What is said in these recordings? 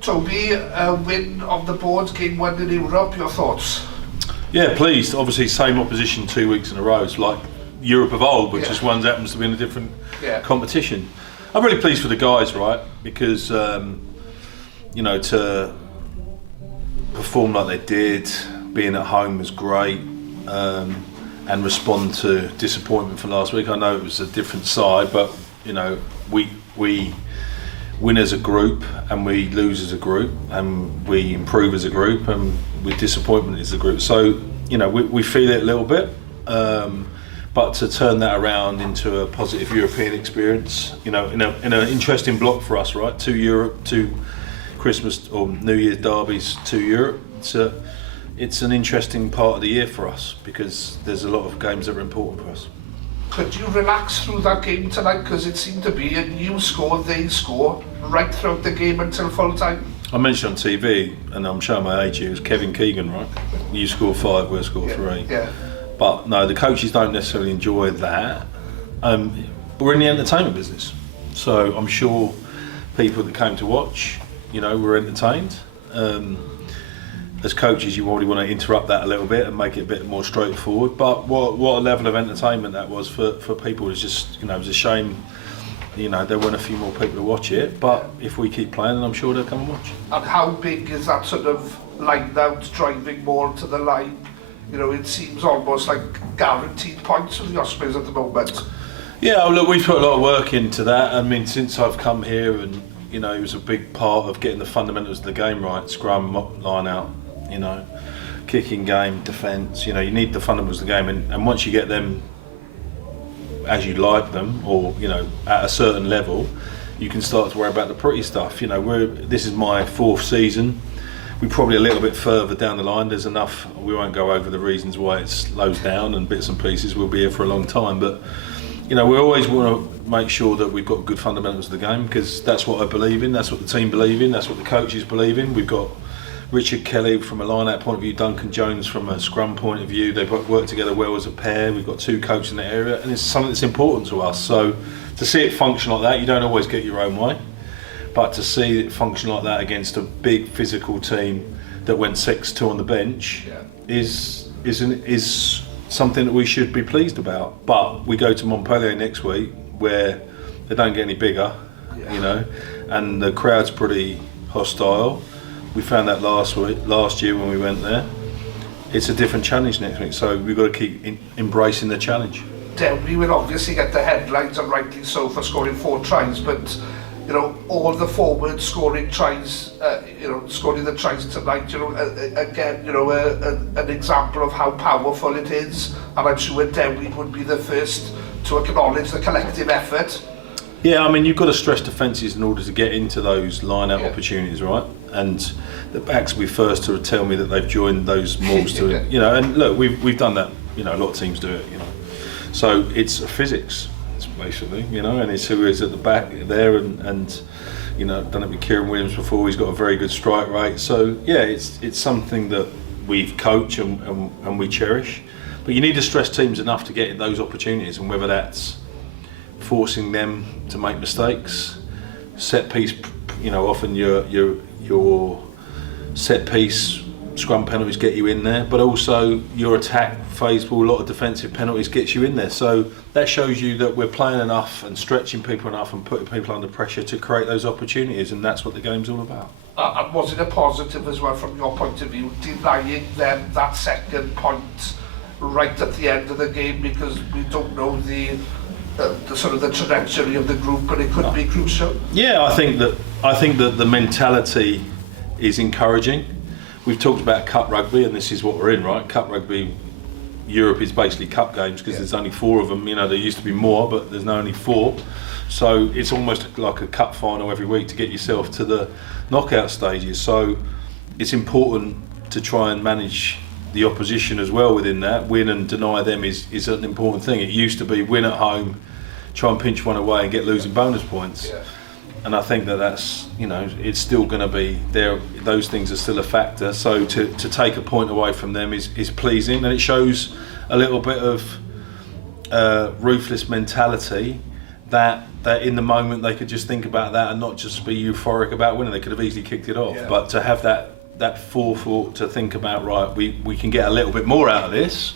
Toby, win on the board, game 1 in Europe, your thoughts? Yeah, pleased. Obviously, same opposition 2 weeks in a row. It's like Europe of old, but just one happens to be in a different competition. I'm really pleased for the guys, right? Because, to perform like they did, being at home was great, and respond to disappointment from last week. I know it was a different side, but, we win as a group and we lose as a group and we improve as a group and with disappointment as a group. So, we feel it a little bit, but to turn that around into a positive European experience, in an interesting block for us, right? 2 Europe, 2 Christmas or New Year's derbies, 2 Europe. It's an interesting part of the year for us because there's a lot of games that are important for us. Could you relax through that game tonight? Because it seemed to be you score, they score, right throughout the game until full time. I mentioned on TV, and I'm showing my age here, it was Kevin Keegan, right? You score 5, we'll score 3. Yeah. But no, the coaches don't necessarily enjoy that. We're in the entertainment business, so I'm sure people that came to watch, were entertained. As coaches, you probably want to interrupt that a little bit and make it a bit more straightforward. But what a level of entertainment that was for people. It was just, it was a shame, there weren't a few more people to watch it. But if we keep playing, then I'm sure they'll come and watch. And how big is that sort of lineout, driving more to the line? It seems almost like guaranteed points for the Ospreys at the moment. Yeah, well, look, we've put a lot of work into that. I mean, since I've come here, and it was a big part of getting the fundamentals of the game right: scrum, line out, kicking game, defence. You need the fundamentals of the game, and once you get them as you like them, or at a certain level, you can start to worry about the pretty stuff. This is my 4th season. We're probably a little bit further down the line. There's enough. We won't go over the reasons why it slows down and bits and pieces. We'll be here for a long time, but we always want to make sure that we've got good fundamentals of the game, because that's what I believe in. That's what the team believe in. That's what the coaches believe in. We've got Richard Kelly from a line-out point of view, Duncan Jones from a scrum point of view. They both work together well as a pair. We've got 2 coaches in the area, and it's something that's important to us. So to see it function like that, you don't always get your own way, but to see it function like that against a big physical team that went 6-2 on the bench is something that we should be pleased about. But we go to Montpellier next week, where they don't get any bigger, and the crowd's pretty hostile. We found that last year when we went there. It's a different challenge next week, so we've got to keep embracing the challenge. We will obviously get the headlines, and rightly so, for scoring 4 tries, but all the forwards scoring tries, scoring the tries tonight, again, an example of how powerful it is, and I'm sure Dewi would be the first to acknowledge the collective effort. Yeah, I mean, you've got to stress defences in order to get into those line-out opportunities, right? And the backs will be first to tell me that they've joined those mauls to it, and look, we've done that, a lot of teams do it, So it's physics, basically, and it's who is at the back there, and done it with Kieran Williams before. He's got a very good strike rate. So yeah, it's something that we've coached and we cherish. But you need to stress teams enough to get those opportunities, and whether that's forcing them to make mistakes, set piece, often your set piece scrum penalties get you in there, but also your attack phase with a lot of defensive penalties gets you in there. So that shows you that we're playing enough and stretching people enough and putting people under pressure to create those opportunities, and that's what the game's all about. And was it a positive as well from your point of view, denying them that second point right at the end of the game, because we don't know the sort of the trajectory of the group, but it could be crucial? Yeah, I think that the mentality is encouraging. We've talked about cup rugby, and this is what we're in, right? Cup rugby, Europe is basically cup games, because there's only 4 of them. There used to be more, but there's now only 4. So it's almost like a cup final every week to get yourself to the knockout stages. So it's important to try and manage the opposition as well within that. Win and deny them is an important thing. It used to be win at home, try and pinch one away and get losing bonus points. Yeah. And I think that's, it's still going to be there. Those things are still a factor. So to take a point away from them is pleasing, and it shows a little bit of ruthless mentality that in the moment they could just think about that and not just be euphoric about winning. They could have easily kicked it off, but to have that forethought to think about, right, we can get a little bit more out of this,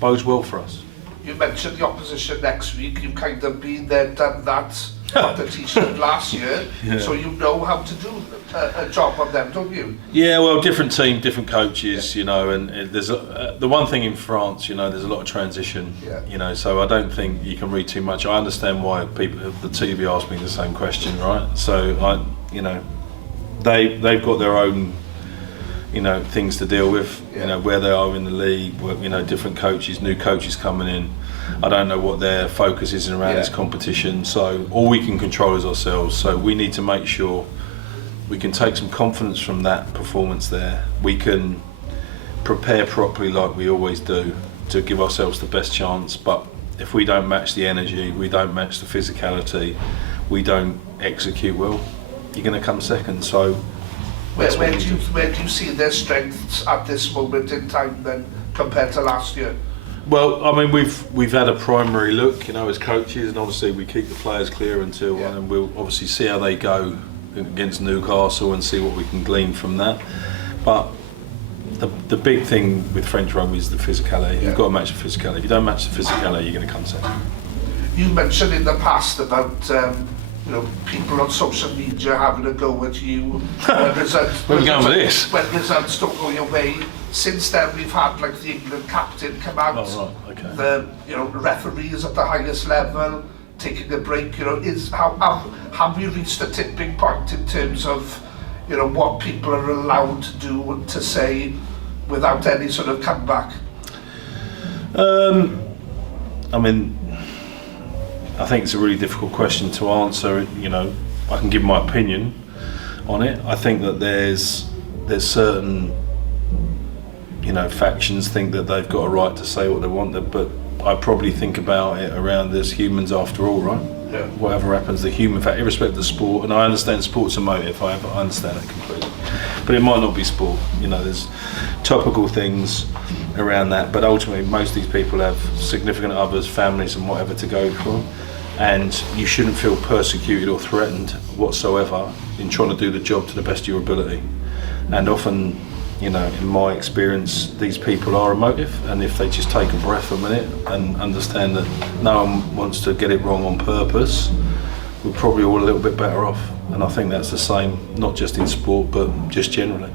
bodes well for us. You mentioned the opposition next week. You've kind of been there, done that, got the t-shirt last year, so you know how to do a job on them, don't you? Yeah, well, different team, different coaches, you know, and there's the one thing in France, you know, there's a lot of transition, you know, so I don't think you can read too much. I understand why people, the TV asked me the same question, right? So, you know, they've got their own, you know, things to deal with, you know, where they are in the league, you know, different coaches, new coaches coming in. I don't know what their focus is around this competition, so all we can control is ourselves. So we need to make sure we can take some confidence from that performance there. We can prepare properly like we always do to give ourselves the best chance, but if we don't match the energy, we don't match the physicality, we don't execute well, you're going to come second. So where do you see their strengths at this moment in time then compared to last year? Well, I mean, we've had a primary look, you know, as coaches, and obviously we keep the players clear until, and we'll obviously see how they go against Newcastle and see what we can glean from that. But the big thing with French rugby is the physicality. You've got to match the physicality. If you don't match the physicality, you're going to come second. You mentioned in the past about you know, people on social media having a go at you when results don't go your way. Since then, we've had like the England captain come out. The referees at the highest level taking a break. You know, have we reached a tipping point in terms of, you know, what people are allowed to do and to say without any sort of comeback? I mean, I think it's a really difficult question to answer. You know, I can give my opinion on it. I think that there's certain, you know, factions think that they've got a right to say what they want, but I probably think about it around as humans after all, right? Yeah. Whatever happens, the human fact, irrespective of the sport, and I understand sport's a motive, I understand that completely. But it might not be sport, you know, there's topical things around that, but ultimately most of these people have significant others, families and whatever to go for, and you shouldn't feel persecuted or threatened whatsoever in trying to do the job to the best of your ability. And often, you know, in my experience, these people are emotive, and if they just take a breath a minute and understand that no one wants to get it wrong on purpose, we're probably all a little bit better off. And I think that's the same, not just in sport, but just generally.